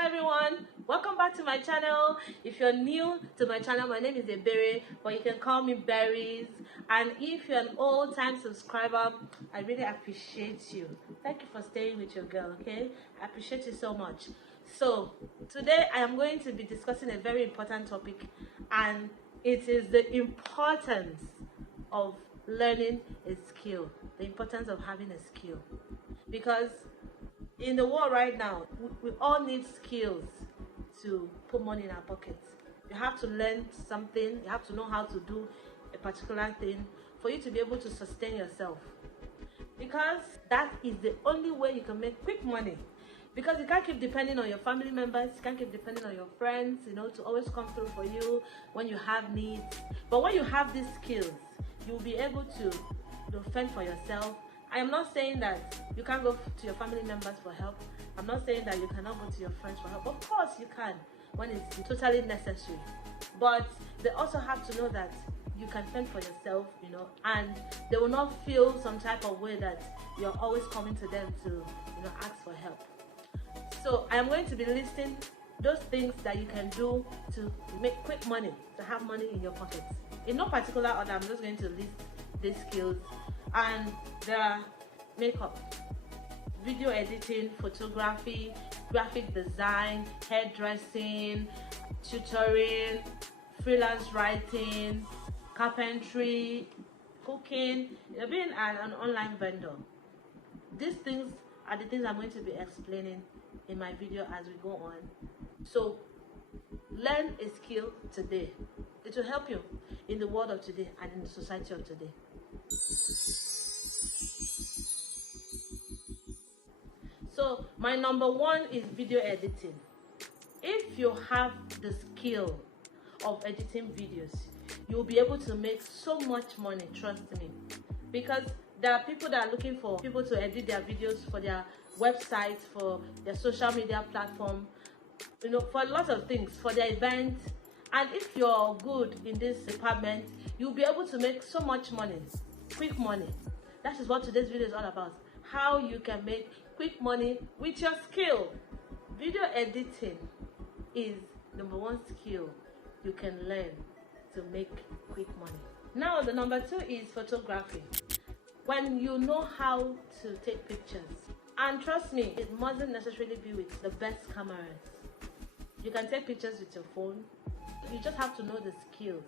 Hello everyone, welcome back to my channel. If you're new to my channel, my name is Ebere, but you can call me Berries. And if you're an old-time subscriber, I really appreciate you. Thank you for staying with your girl, okay? I appreciate you so much. So today I am going to be discussing a very important topic, and it is the importance of learning a skill, the importance of having a skill. Because in the world right now, we all need skills to put money in our pockets. You have to learn something, you have to know how to do a particular thing for you to be able to sustain yourself. Because that is the only way you can make quick money. Because you can't keep depending on your family members, you can't keep depending on your friends, to always come through for you when you have needs. But when you have these skills, you'll be able to fend for yourself. I am not saying that you can't go to your family members for help. I'm not saying that you cannot go to your friends for help. Of course you can when it's totally necessary. But they also have to know that you can fend for yourself, and they will not feel some type of way that you're always coming to them to, ask for help. So I am going to be listing those things that you can do to make quick money, to have money in your pockets. In no particular order, I'm just going to list these skills. And there are makeup, video editing, photography, graphic design, hairdressing, tutoring, freelance writing, carpentry, cooking, being an online vendor. These things are the things I'm going to be explaining in my video as we go on. So learn a skill today. It will help you in the world of today and in the society of today. So my number one is video editing. If you have the skill of editing videos, you'll be able to make so much money, trust me. Because there are people that are looking for people to edit their videos for their websites, for their social media platform, for a lot of things, for their events. And if you're good in this department, you'll be able to make so much money, quick money. That is what today's video is all about. How you can make quick money with your skill. Video editing is number one skill you can learn to make quick money. Now the number two is photography. When you know how to take pictures, and trust me, it mustn't necessarily be with the best cameras. You can take pictures with your phone. You just have to know the skills,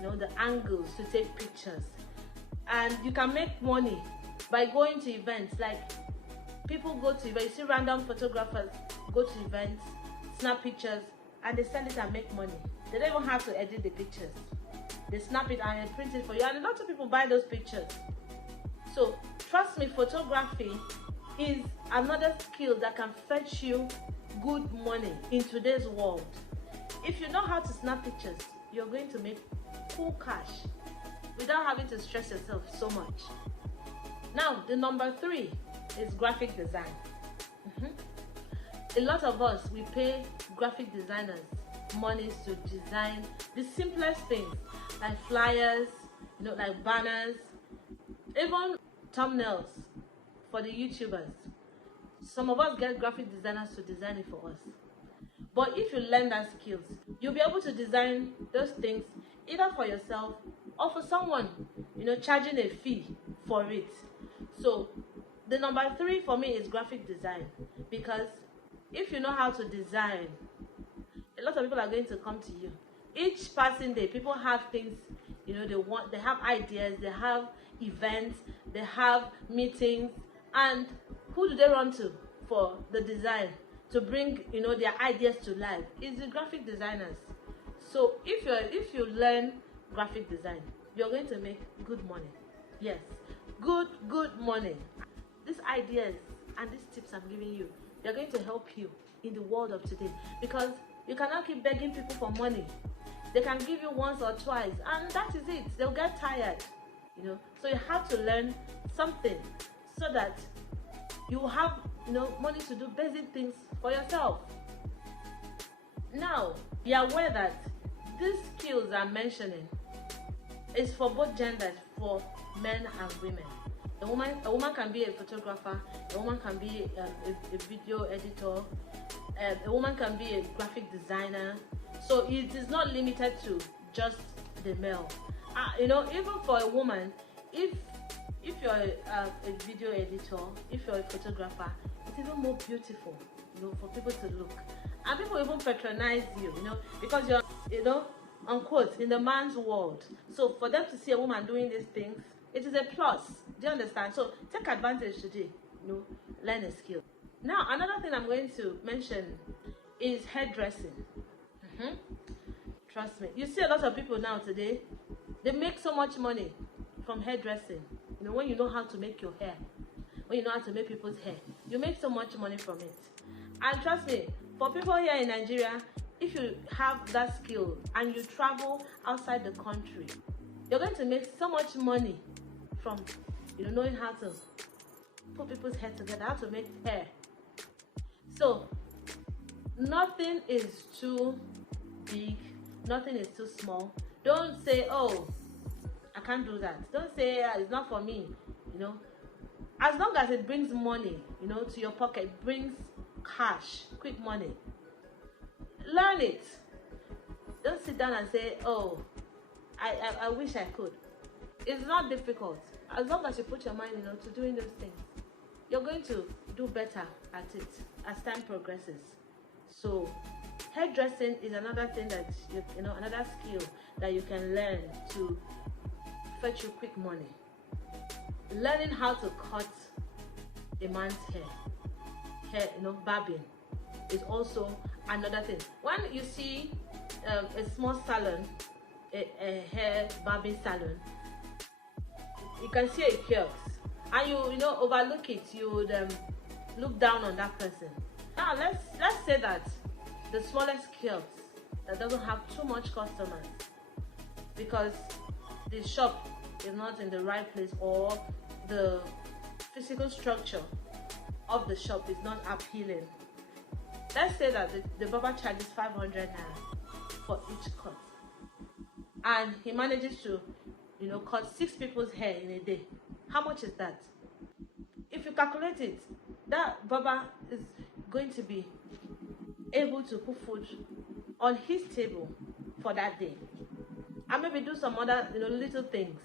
the angles to take pictures. And you can make money by going to events. Like people go to events, you see random photographers go to events, snap pictures, and they sell it and make money. They don't even have to edit the pictures. They snap it and print it for you, and a lot of people buy those pictures. So trust me, photography is another skill that can fetch you good money in today's world. If you know how to snap pictures, you're going to make cool cash without having to stress yourself so much. Now, the number three is graphic design. A lot of us, we pay graphic designers money to design the simplest things, like flyers, like banners, even thumbnails for the YouTubers. Some of us get graphic designers to design it for us. But if you learn that skills, you'll be able to design those things either for yourself or for someone, charging a fee for it. So the number three for me is graphic design. Because if you know how to design, a lot of people are going to come to you. Each passing day, people have things, they have ideas, they have events, they have meetings, and who do they run to for the design? To bring their ideas to life is the graphic designers. So if you learn graphic design, you're going to make good money. Yes, good money. These ideas and these tips I'm giving you, they're going to help you in the world of today, because you cannot keep begging people for money. They can give you once or twice, and that is it. They'll get tired. So you have to learn something so that you have money to do basic things for yourself. Now, be aware that these skills I'm mentioning is for both genders, for men and women. A woman can be a photographer, a woman can be a video editor, A woman can be a graphic designer. So it is not limited to just the male. Even for a woman, if you're a video editor, if you're a photographer, it's even more beautiful, for people to look. And people even patronize you, because you're, unquote, in the man's world. So for them to see a woman doing these things, it is a plus. Do you understand? So take advantage today, learn a skill. Now, another thing I'm going to mention is hairdressing. Trust me. You see a lot of people now today, they make so much money from hairdressing. When you know how to make your hair, when you know how to make people's hair, you make so much money from it. And trust me, for people here in Nigeria, if you have that skill and you travel outside the country, you're going to make so much money from knowing how to put people's hair together, how to make hair. So nothing is too big, nothing is too small. Don't say, oh, I can't do that. Don't say, it's not for me. As long as it brings money, to your pocket, brings cash, quick money, learn it. Don't sit down and say, oh, I wish I could. It's not difficult. As long as you put your mind, to doing those things, you're going to do better at it as time progresses. So hairdressing is another thing that another skill that you can learn to fetch you quick money. Learning how to cut a man's hair, barbing, is also another thing. When you see a small salon, a hair barbing salon, you can see a kiosk, and you overlook it. You would look down on that person. Now let's say that the smallest kiosk that doesn't have too much customers because the shop is not in the right place, or the physical structure of the shop is not appealing. Let's say that the barber charges 500 naira for each cut, and he manages to cut 6 people's hair in a day. How much is that? If you calculate it, that barber is going to be able to put food on his table for that day, and maybe do some other little things.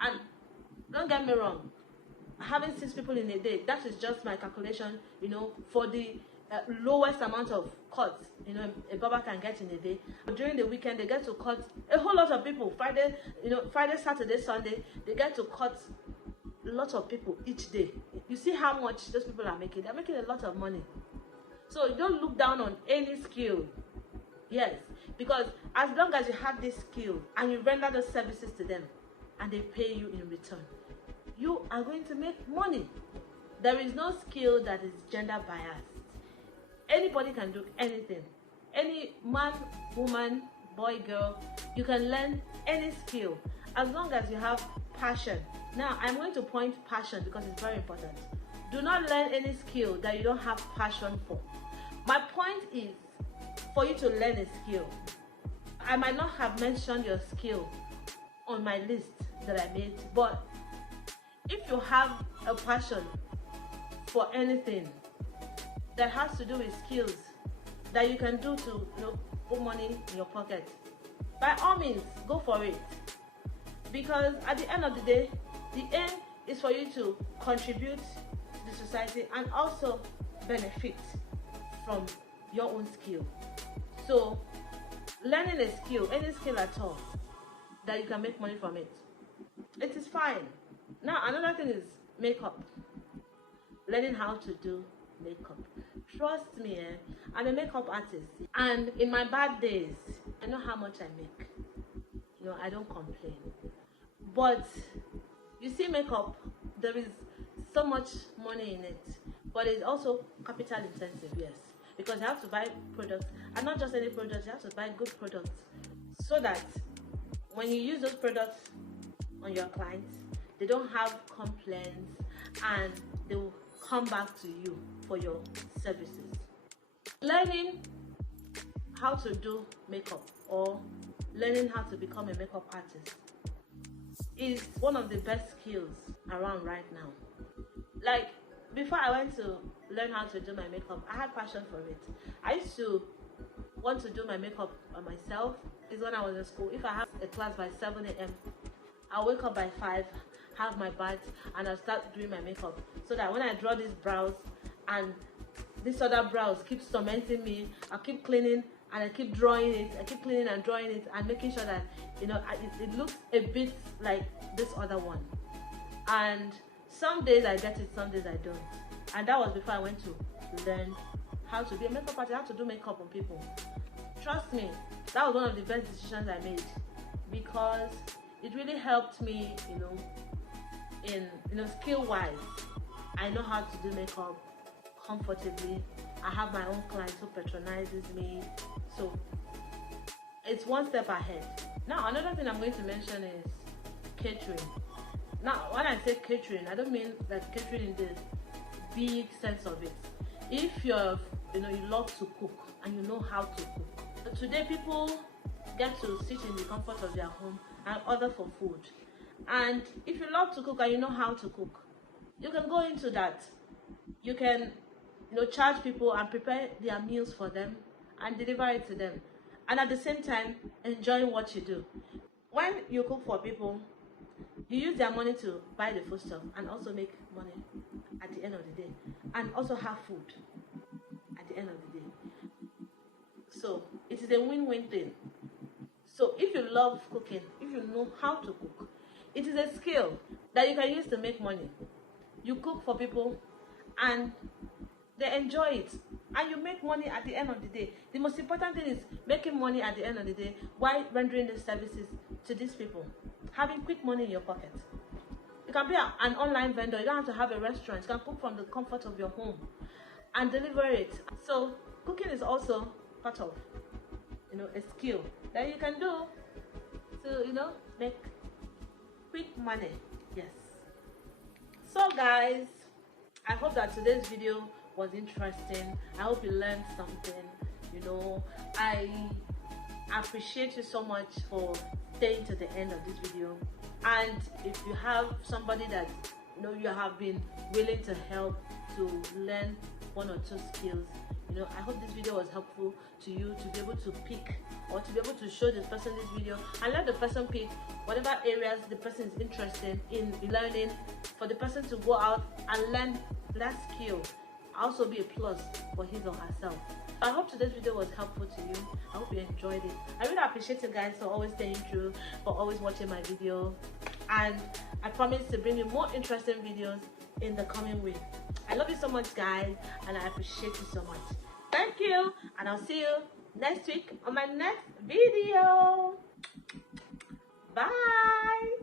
And don't get me wrong, having 6 people in a day, that is just my calculation, for the lowest amount of cuts a barber can get in a day. But during the weekend, they get to cut a whole lot of people. Friday, Saturday, Sunday, they get to cut a lot of people each day. You see how much those people are making. They're making a lot of money. So don't look down on any skill. Yes, because as long as you have this skill and you render those services to them and they pay you in return, you are going to make money. There is no skill that is gender biased. Anybody can do anything. Any man, woman, boy, girl, you can learn any skill as long as you have passion. Now, I'm going to point passion because it's very important. Do not learn any skill that you don't have passion for. My point is for you to learn a skill. I might not have mentioned your skill on my list that I made, but if you have a passion for anything that has to do with skills that you can do to put money in your pocket, by all means go for it, because at the end of the day, the aim is for you to contribute to the society and also benefit from your own skill. So learning a skill, any skill at all that you can make money from it, it is fine. Now another thing is makeup. Learning how to do makeup. Trust me, I'm a makeup artist, and in my bad days, I know how much I make. I don't complain. But you see, makeup, there is so much money in it, but it's also capital intensive, yes, because you have to buy products, and not just any products. You have to buy good products, so that when you use those products on your clients, they don't have complaints and they will come back to you for your services. Learning how to do makeup or learning how to become a makeup artist is one of the best skills around right now. Like, before I went to learn how to do my makeup. I had passion for it. I used to want to do my makeup by myself. Is when I was in school. If I have a class by 7 a.m., I'll wake up by 5, have my bath, and I'll start doing my makeup. So that when I draw these brows and this other brows keeps tormenting me, I'll keep cleaning and I keep drawing it. I keep cleaning and drawing it and making sure that, you know, it looks a bit like this other one. And some days I get it, some days I don't. And that was before I went to learn how to be a makeup artist, how to do makeup on people. Trust me, that was one of the best decisions I made, because it really helped me, you know, in, you know, skill-wise. I know how to do makeup comfortably. I have my own clients who patronizes me, so it's one step ahead. Now, another thing I'm going to mention is catering. Now, when I say catering, I don't mean that catering in the big sense of it. If you're, you know, you love to cook and you know how to cook. Today, people get to sit in the comfort of their home and order for food. And if you love to cook and you know how to cook, you can go into that. You can, you know, charge people and prepare their meals for them and deliver it to them, and at the same time enjoying what you do. When you cook for people, you use their money to buy the food stuff and also make money at the end of the day, and also have food at the end of the day. So it is a win-win thing. So if you love cooking, if you know how to cook, it is a skill that you can use to make money. You cook for people and they enjoy it, and you make money at the end of the day. The most important thing is making money at the end of the day while rendering the services to these people, having quick money in your pocket. You can be an online vendor. You don't have to have a restaurant. You can cook from the comfort of your home and deliver it. So cooking is also part of, you know, a skill that you can do to, you know, make quick money. Yes. So guys, I hope that today's video was interesting. I hope you learned something. You know, I appreciate you so much for staying to the end of this video. And if you have somebody that, you know, you have been willing to help to learn one or two skills, you know, I hope this video was helpful to you to be able to pick, or to be able to show this person this video and let the person pick whatever areas the person is interested in learning, for the person to go out and learn that skill, also be a plus for his or herself. I hope today's video was helpful to you. I hope you enjoyed it. I really appreciate you guys for always staying true, for always watching my video, and I promise to bring you more interesting videos in the coming week. I love you so much, guys, and I appreciate you so much. Thank you, and I'll see you next week on my next video. Bye.